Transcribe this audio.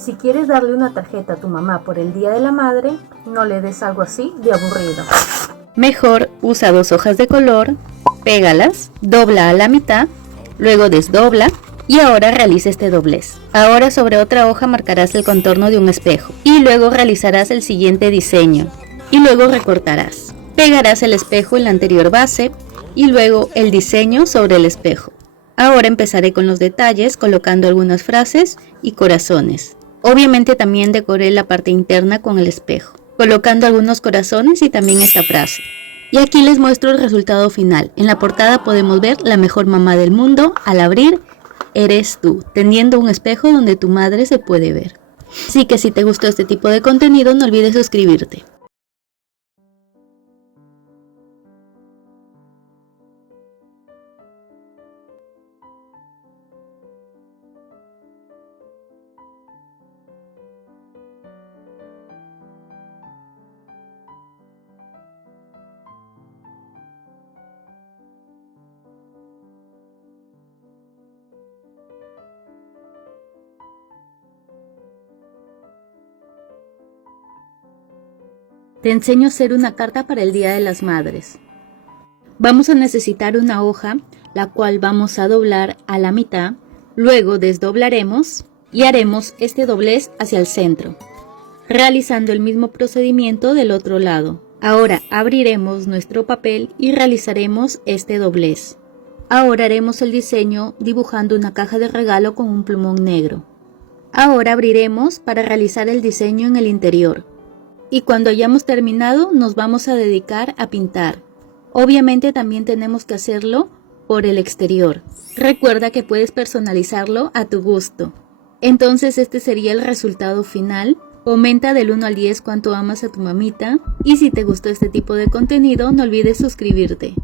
Si quieres darle una tarjeta a tu mamá por el Día de la Madre, no le des algo así de aburrido. Mejor usa 2 hojas de color, pégalas, dobla a la mitad, luego desdobla y ahora realiza este doblez. Ahora sobre otra hoja marcarás el contorno de un espejo y luego realizarás el siguiente diseño y luego recortarás. Pegarás el espejo en la anterior base y luego el diseño sobre el espejo. Ahora empezaré con los detalles colocando algunas frases y corazones. Obviamente también decoré la parte interna con el espejo, colocando algunos corazones y también esta frase. Y aquí les muestro el resultado final. En la portada podemos ver la mejor mamá del mundo. Al abrir, eres tú, teniendo un espejo donde tu madre se puede ver. Así que si te gustó este tipo de contenido, no olvides suscribirte. Te enseño a hacer una carta para el Día de las Madres. Vamos a necesitar una hoja, la cual vamos a doblar a la mitad, luego desdoblaremos y haremos este doblez hacia el centro, realizando el mismo procedimiento del otro lado. Ahora abriremos nuestro papel y realizaremos este doblez. Ahora haremos el diseño dibujando una caja de regalo con un plumón negro. Ahora abriremos para realizar el diseño en el interior. Y cuando hayamos terminado nos vamos a dedicar a pintar. Obviamente también tenemos que hacerlo por el exterior. Recuerda que puedes personalizarlo a tu gusto. Entonces este sería el resultado final. Comenta del 1 al 10 cuánto amas a tu mamita. Y si te gustó este tipo de contenido no olvides suscribirte.